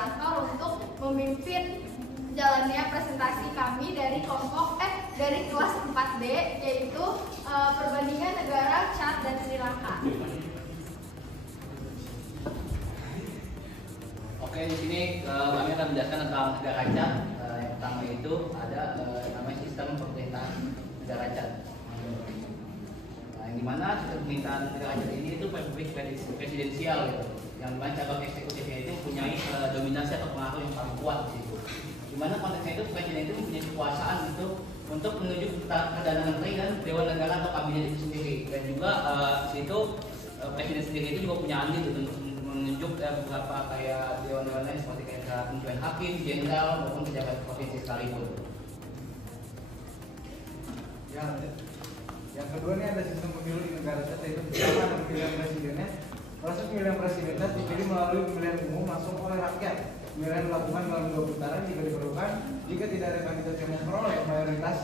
moderator untuk memimpin jalannya presentasi kami dari kelas 4D, yaitu perbandingan negara Chad dan Sri Lanka. Oke, di sini kami akan menjelaskan tentang negara Chad. Yang pertama itu ada namanya sistem pemerintahan negara Chad. Yang dimana sistem pemerintahan negara Chad ini itu republik presidensial, gitu. Yang dimana cabang eksekutifnya itu mempunyai dominasi atau pengaruh yang paling kuat, gitu. Dimana konteksnya itu presiden itu mempunyai kekuasaan gitu untuk menunjuk perdana menteri dan dewan negara atau kabinet itu sendiri, dan juga situ presiden sendiri itu juga punya andil gitu untuk menunjuk beberapa kayak dewan-dewan lain seperti kayak pimpinan hakim, jenderal maupun pejabat provinsi sekalipun. Ya, yang kedua ini ada sistem pemilu di negara Chad, yaitu pertama ada pemilihan presidennya. Proses pemilihan presiden Chad dipilih melalui pemilihan umum langsung oleh rakyat. Pemilihan dilakukan dalam 2 putaran jika diperlukan. Jika tidak ada kandidat yang memperoleh mayoritas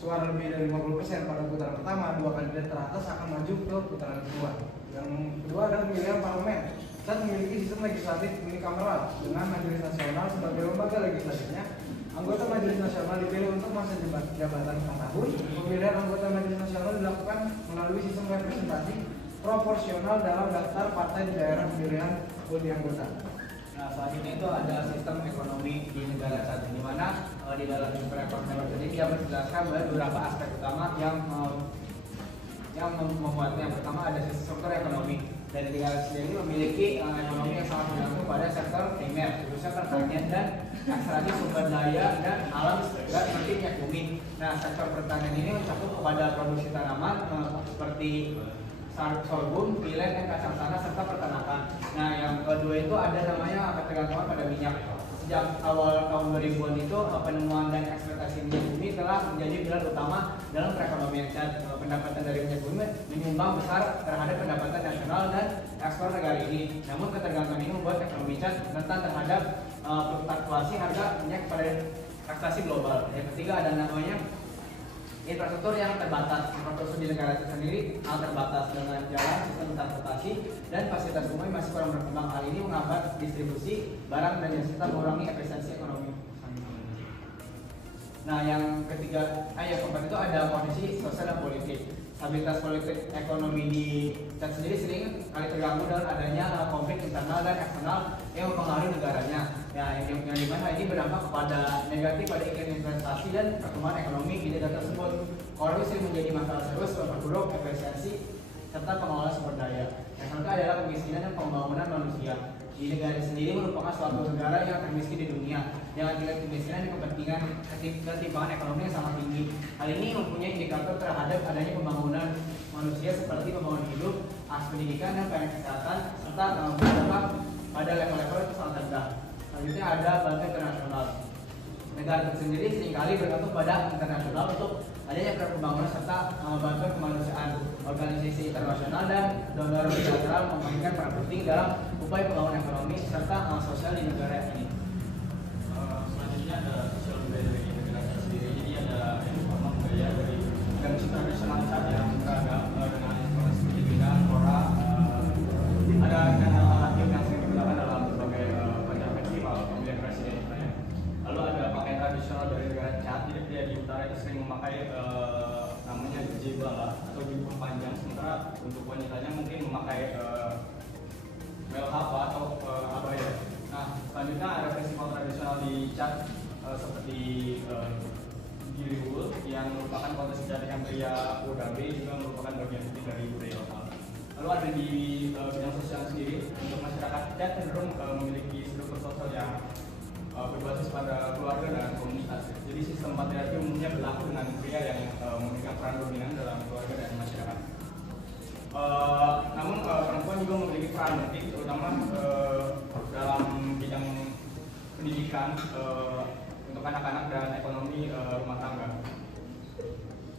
suara lebih dari 50% pada putaran pertama, 2 kandidat teratas akan maju ke putaran kedua. Yang kedua adalah pemilihan parlemen. Chad memiliki sistem legislatif unikameral dengan majelis nasional sebagai lembaga legislatifnya. Anggota majelis nasional dipilih untuk masa jabatan 4 tahun. Pemilihan anggota majelis nasional dilakukan melalui sistem representasi proporsional dalam daftar partai di daerah pemilihan undi anggota. Nah, selanjutnya itu ada sistem ekonomi di negara Chad, di mana di dalam sistem ekonomi ini dia menjelaskan beberapa aspek utama yang membuatnya. Yang pertama ada struktur ekonomi. Dan negara sendiri memiliki ekonomi yang sangat bergantung pada sektor primer, khususnya pertanian dan ekstraksi sumber daya dan alam seperti minyak bumi. Nah, sektor pertanian ini mencakup kepada produksi tanaman seperti sorghum, pilen, dan kacang tanah serta peternakan. Nah, yang kedua itu ada namanya ketergantungan pada minyak. Sejak awal tahun 2000-an itu penemuan dan eksploitasi minyak bumi telah menjadi pilar utama dalam perekonomian Chad. Pendapatan dari minyak bumi menyumbang besar terhadap pendapatan nasional dan ekspor negara ini. Namun ketergantungan ini membuat ekonomi Chad rentan terhadap fluktuasi harga minyak pada ekspektasi global. Yang ketiga ada namanya infrastruktur yang terbatas. Infrastruktur di negara itu sendiri sangat terbatas dengan jalan, sistem transportasi, dan fasilitas umum masih kurang berkembang. Hal ini menghambat distribusi barang dan serta mengurangi efisiensi ekonomi. Nah, yang keempat itu ada kondisi sosial dan politik. Stabilitas politik ekonomi di Chad sendiri sering kali terganggu dengan adanya konflik internal dan eksternal yang mempengaruhi negaranya. Ya, yang dimana ini berdampak kepada negatif pada iklim investasi dan pertumbuhan ekonomi di negara tersebut. Korupsi menjadi masalah serius memperburuk efisiensi serta pengelolaan sumber daya. Yang kedua adalah kemiskinan dan pembangunan manusia. Di negara sendiri merupakan suatu negara yang termiskin di dunia dengan tingkat kemiskinan dan ketimpangan ekonomi yang sangat tinggi. Hal ini mempunyai indikator terhadap adanya pembangunan manusia seperti pembangunan hidup, akses pendidikan, dan pelayanan kesehatan serta berdampak pada level-level itu sangat rendah. Selanjutnya ada bantuan internasional. Negara itu sendiri seringkali bergantung pada internasional untuk adanya pembangunan serta bantuan kemanusiaan. Organisasi internasional dan donor bilateral memainkan peran penting dalam upaya pembangunan ekonomi serta sosial di negara ini. Selanjutnya ada sosial budaya dari negara sendiri. Jadi ada informal budaya dari organisasi tradisional Chad yang beragam dengan informasi seperti bidang, kora, ada channel hakim yang sering digunakan dalam berbagai acara festival pemilihan presiden. Lalu ada pakaian tradisional dari negara Chad. Jadi dia di utara itu sering memakai namanya jebala atau jubah panjang, sementara untuk wanitanya mungkin memakai melhaba atau abaya. Nah, selanjutnya ada festival tradisional di Chad seperti Giriwul yang merupakan kontes kecantikan pria Odabe, juga merupakan bagian penting dari budaya lokal. Lalu ada di bidang sosial sendiri, untuk masyarakat Chad cenderung memiliki struktur sosial yang berbasis pada keluarga dan komunitas. Jadi sistem patriarki umumnya berlaku dengan pria yang memegang peran dominan dalam keluarga dan masyarakat. Namun perempuan juga memiliki peran penting, terutama dalam bidang pendidikan untuk anak-anak dan ekonomi rumah tangga.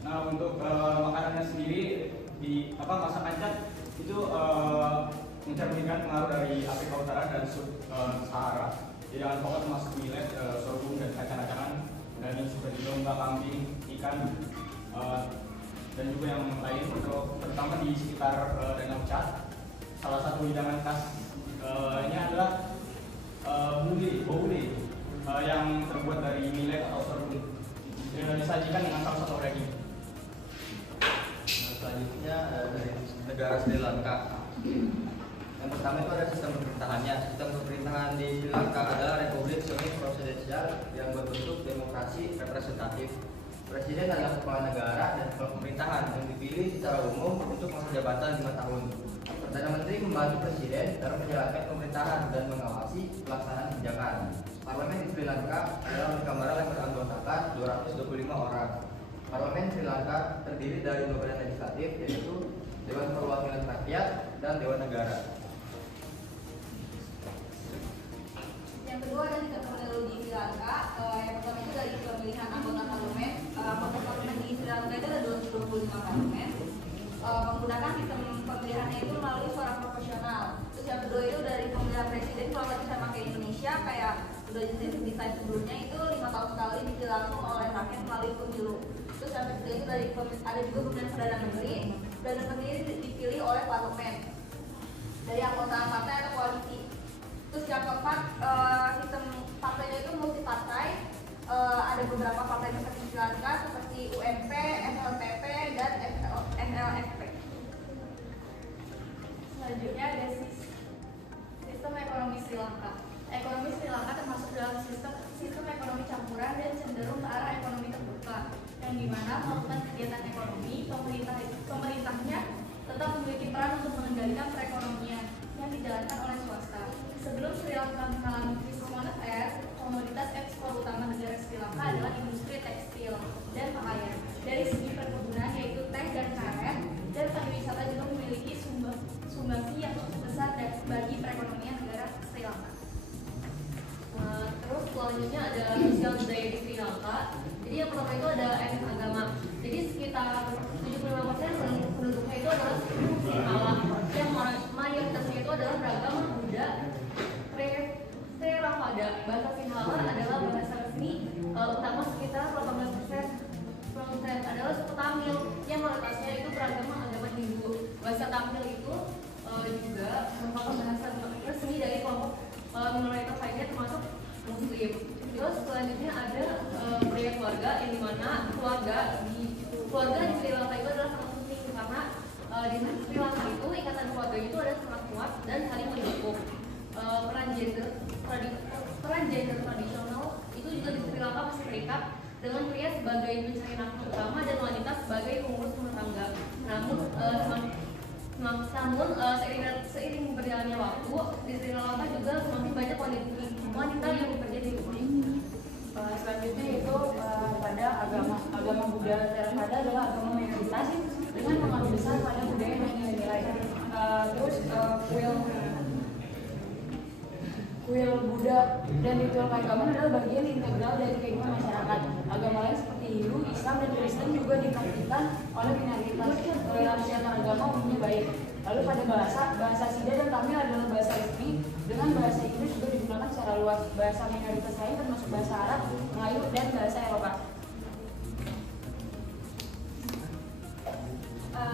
Nah, untuk makanannya sendiri di masakan Chad itu mencerminkan pengaruh dari Afrika Utara dan Sub-Sahara. Hidangan pokok termasuk millet, sorghum, dan kacang-kacangan, daging seperti domba, kambing, ikan, dan juga yang lain, terutama di sekitar Danau Chad. Salah satu hidangan khas ini adalah bole yang terbuat dari millet atau sorghum. Disajikan dengan saus atau daging. Selanjutnya dari negara Sri Lanka. Yang pertama itu ada sistem pemerintahannya. Sistem pemerintahan di Sri Lanka adalah republik semi presidensial yang berbentuk demokrasi representatif. Presiden adalah kepala negara dan kepala pemerintahan yang dipilih secara umum untuk masa jabatan 5 tahun. Perdana Menteri membantu presiden dalam menjalankan pemerintahan dan mengawasi pelaksanaan kebijakan. Parlemen di Sri Lanka adalah unikameral yang beranggotakan 225 orang. Parlemen Sri Lanka terdiri dari 2 badan legislatif, yaitu Dewan Perwakilan Rakyat dan Dewan Negara. Yang kedua ada sistem pemilu di Sri Lanka. Yang pertama itu dari pemilihan anggota parlemen. Anggota parlemen di Sri Lanka itu ada 225 parlemen. Menggunakan sistem pemilihannya itu melalui suara proporsional. Terus yang kedua itu dari pemilihan presiden, kalau kita sama kayak Indonesia kayak udah jenis desain sebelumnya itu 5 tahun sekali dipilih langsung oleh rakyat melalui pemilu. Terus yang ketiga itu dari ada juga pemilihan perdana menteri. Perdana menteri dipilih oleh parlemen dari anggota partai atau koalisi. Terus yang keempat, sistem partainya itu multi partai. Ada beberapa partai di Sri Lanka seperti UMP, SLPP, dan NLSP. Selanjutnya ada sistem ekonomi Sri Lanka. Ekonomi Sri Lanka termasuk dalam sistem ekonomi campuran dan cenderung ke arah ekonomi terbuka, yang dimana melakukan kegiatan ekonomi, pemerintahnya tetap memiliki peran untuk mengendalikan perekonomian yang dijalankan oleh swasta. Sebelum Sri Lanka mengalami krisis moneter, komoditas ekspor utama negara Sri Lanka adalah industri tekstil dan pakaian. Dari segi perkebunan yaitu teh dan karet, dan pariwisata juga memiliki sumbangsi yang cukup besar bagi perekonomian negara Sri Lanka. Terus selanjutnya ada sosial budaya di Sri Lanka. Jadi yang pertama itu ada etnis agama. Jadi sekitar 75% penduduknya itu adalah suku Sinhala, yang mayoritasnya itu adalah beragama Buddha, Theravada. Bahasa Sinhala adalah bahasa resmi utama sekitar 18% adalah suku Tamil, yang mayoritasnya itu beragama agama Hindu. Bahasa Tamil itu juga merupakan bahasa resmi dari kelompok minoritas lainnya termasuk Muslim. Terus selanjutnya ada budaya keluarga, yang dimana keluarga di Sri Lanka itu adalah sangat penting karena di Sri Lanka itu ikatan keluarga itu ada sangat kuat dan saling mendukung. Peran gender tradisional itu juga di Sri Lanka masih terikat dengan pria sebagai pencari nafkah utama dan wanita sebagai pengurus rumah tangga. Namun seiring berjalannya waktu di Sri Lanka juga semakin banyak wanita yang bekerja di rumah. Selanjutnya itu pada agama Buddha Theravada adalah agama mayoritas dengan pengaruh besar pada budaya dan nilai-nilai. Terus kuil Buddha dan ritual keagamaan adalah bagian integral dari kehidupan masyarakat. Agama lain seperti Hindu, Islam, dan Kristen juga dipraktikkan oleh minoritas. Toleransi antar agama umumnya baik. Lalu pada bahasa Sida dan Tamil adalah bahasa resmi, dengan bahasa Inggris juga digunakan secara luas. Bahasa minoritas lain termasuk bahasa Arab, Melayu, dan bahasa Eropa.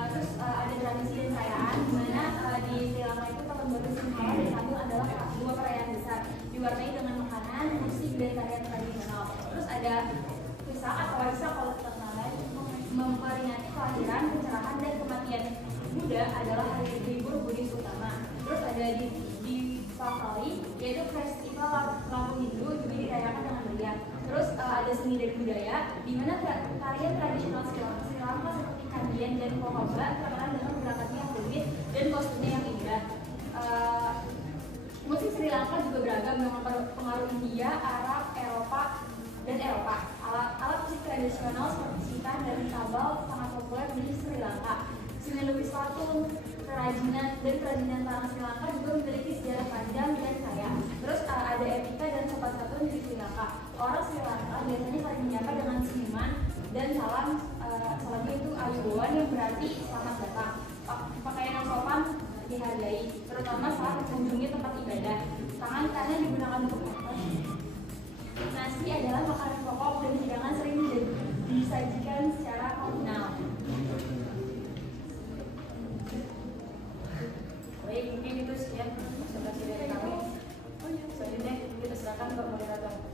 Terus ada tradisi dan perayaan, di mana di Sri Lanka itu tahun baru Sinhala dan Tamil adalah 2 perayaan besar, diwarnai dengan makanan, musik, dan tarian tradisional. Terus ada Waisak kalau kita kenal, memperingati kelahiran, pencerahan, dan kematian. Buddha adalah hari libur Buddhis utama. Terus ada di Papali, yaitu festival lampu Hindu juga dirayakan dengan meriah. Terus ada seni dan budaya, di mana tarian tradisional Sri Lanka seperti kandian dan kokoba terkenal dengan gerakannya yang rumit dan kostumnya yang indah. Musik Sri Lanka juga beragam dengan pengaruh India, Arab, Eropa. Alat musik tradisional seperti sitar dan tabal sangat populer di Sri Lanka. Seni lukis patung, kerajinan tanah Sri Lanka juga memiliki sejarah panjang dan kaya. Terus ada etika dan sopan santun di Sri Lanka. Orang Sri Lanka biasanya saling menyapa dengan senyuman dan salamnya itu ayubowan, yang berarti selamat datang. Pakaian yang sopan dihargai, terutama saat mengunjungi tempat ibadah. Tangan kanan digunakan untuk makan. Nasi adalah makanan pokok dan hidangan sering disajikan secara komunal. Baik, mungkin itu sekian presentasi dari kami. Selanjutnya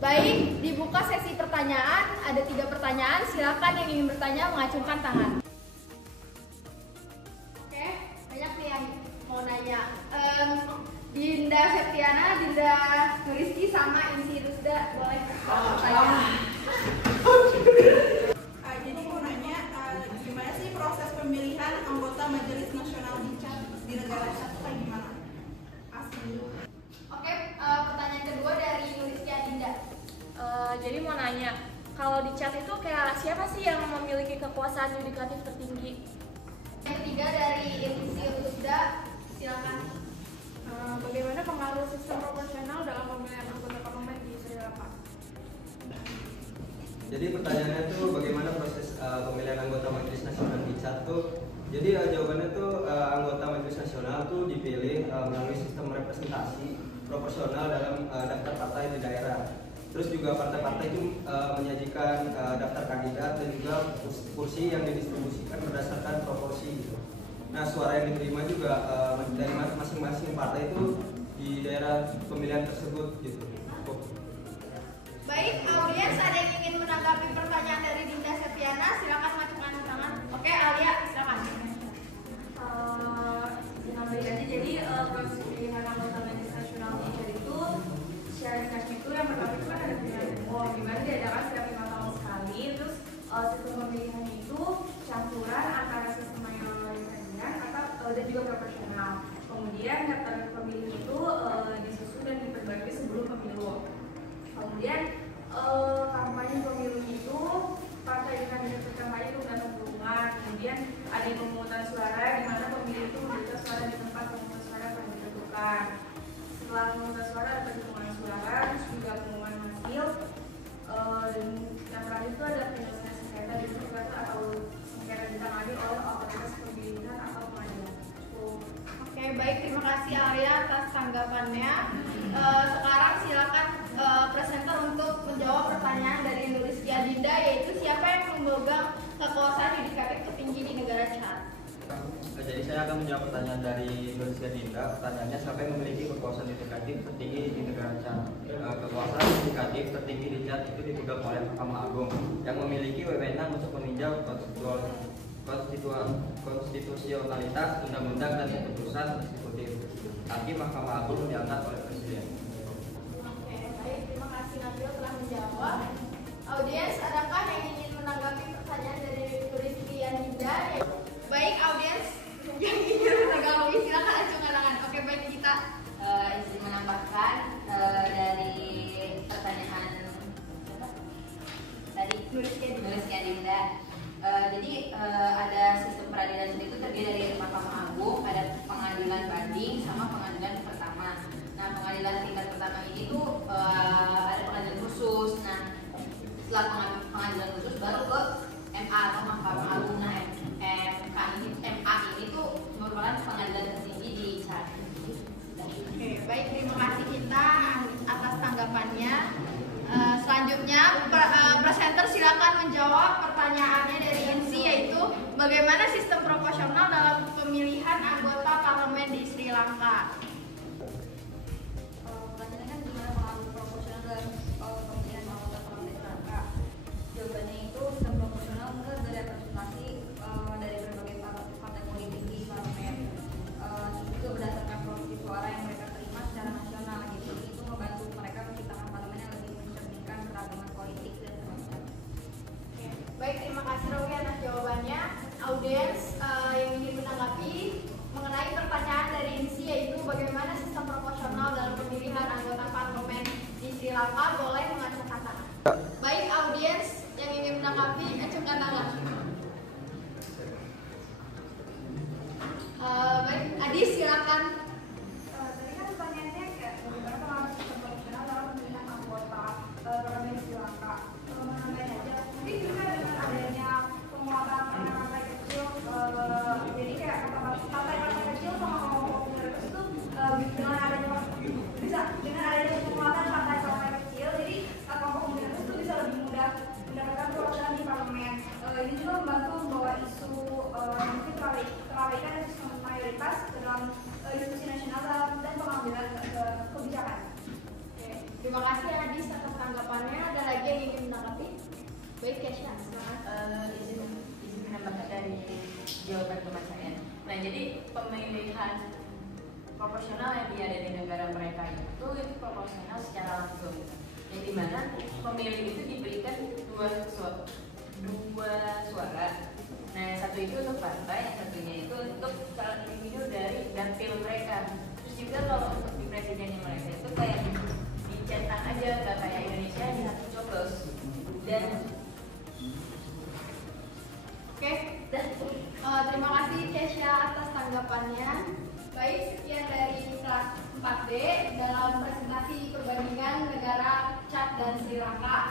Baik, dibuka sesi pertanyaan. Ada 3 pertanyaan. Silakan yang ingin bertanya mengacungkan tangan. Oke, banyak nih yang mau nanya. Dinda Septiana, Dinda Rizky, sama Insi Rusda, boleh bertanya? Jadi mau nanya, gimana sih proses pemilihan anggota Majelis Nasional di Chad di negara Chad kayak gimana? Asli. Oke, pertanyaan kedua dari Rizky Adinda. Jadi mau nanya, kalau di Chad itu kayak siapa sih yang memiliki kekuasaan yudikatif tertinggi? Yang ketiga dari Insi Rusda, silakan. Bagaimana pengaruh sistem proporsional dalam pemilihan anggota parlemen di Sri Lanka? Jadi pertanyaannya itu bagaimana proses pemilihan anggota Majelis Nasional di Chad tuh? Jadi jawabannya tuh anggota Majelis Nasional tuh dipilih melalui sistem representasi proporsional dalam daftar partai di daerah. Terus juga partai-partai itu menyajikan daftar kandidat dan juga kursi yang didistribusikan berdasarkan proporsi gitu. Nah, suara yang diterima juga dari masing-masing partai itu di daerah pemilihan tersebut gitu. Baik, audiens ada yang ingin menanggapi pertanyaan dari Dinda Septiana, silakan majukan tangan. Oke, Alia, silakan. Nambahin aja, jadi proses pemilihan anggota Majelis Nasional di Chad itu secara ringkasnya itu yang pertama itu kan ada pemilihan umum, di mana diadakan setiap 5 tahun sekali. Terus sistem pemilihan itu campuran antara sistem mayoritas atau dan juga proporsional. Kemudian daftar pemilih itu disusun dan diperbarui sebelum pemilu. Kemudian kampanye pemilu itu partai kandidat berkampanye itu mendapat dukungan. Kemudian ada pemungutan suara di mana pemilih itu memberikan suara di tempat pemungutan suara yang ditentukan. Setelah pemungutan suara ada pengumuman suara, terus juga pengumuman hasil. Dan yang terakhir itu ada penyelesaian sengketa di sengketa atau sengketa ditangani oleh otoritas pemilihan atau pengadilan. Oke, baik, terima kasih Alia atas tanggapannya. Sekarang silakan presenter untuk menjawab pertanyaan dari Rizky Adinda, yaitu siapa yang memegang kekuasaan yudikatif tertinggi di negara Chad. Jadi saya akan menjawab pertanyaan dari Rizky Adinda. Pertanyaannya, siapa yang memiliki kekuasaan yudikatif tertinggi di negara Chad? Kekuasaan yudikatif tertinggi di Chad itu dipegang oleh Mahkamah Agung yang memiliki wewenang untuk meninjau konstitusionalitas undang-undang dan keputusan eksekutif. Hakim Mahkamah Agung diangkat oleh Presiden. Oke, baik, terima kasih Nabil telah menjawab. Audiens, adakah yang ingin menanggapi pertanyaan dari Rizky Adinda? Baik, audiens yang ingin menanggapi silakan acungkan tangan. Oke, baik, kita izin menambahkan dari pertanyaan tadi Rizky Adinda. Jadi ada sistem peradilan itu terdiri dari Mahkamah Agung, ada pengadilan banding sama pengadilan pertama. Nah, pengadilan tingkat pertama ini tuh ada pengadilan khusus. Nah, setelah pengadilan khusus baru ke MA atau Mahkamah Agung. Nah, MA ini tuh merupakan pengadilan tertinggi di Chad. Oke, baik, terima kasih kita atas tanggapannya. Selanjutnya presenter silakan menjawab pertanyaannya dari Insi, yaitu bagaimana sistem proporsional dalam pemilihan anggota parlemen di Sri Lanka. Pertanyaannya kan gimana pengaruh proporsional dalam pemilihan anggota parlemen di Sri Lanka? Jawabannya itu sistem proporsional menurut dari representasi dari berbagai partai politik di parlemen. Itu berdasarkan proporsi suara yang mereka terima secara nasional. Gitu. Itu membantu mereka menciptakan parlemen yang lebih mencerminkan keragaman politik dan semacamnya. Baik, terima kasih Rogi atas jawabannya. Audiens, jawaban pertanyaan. Nah, jadi pemilihan proporsional yang ada di negara mereka itu proporsional secara langsung. Yang dimana pemilih itu diberikan dua suara. Nah, yang satu itu untuk partai, yang satunya itu untuk calon individu dari dapil mereka. Terus juga kalau untuk di presidennya mereka itu kayak dicetak aja, nggak kayak Indonesia di satu coblos. Dan Oke, terima kasih Kesha atas tanggapannya. Baik, sekian dari kelas 4D dalam presentasi perbandingan negara Chad dan Sri Lanka.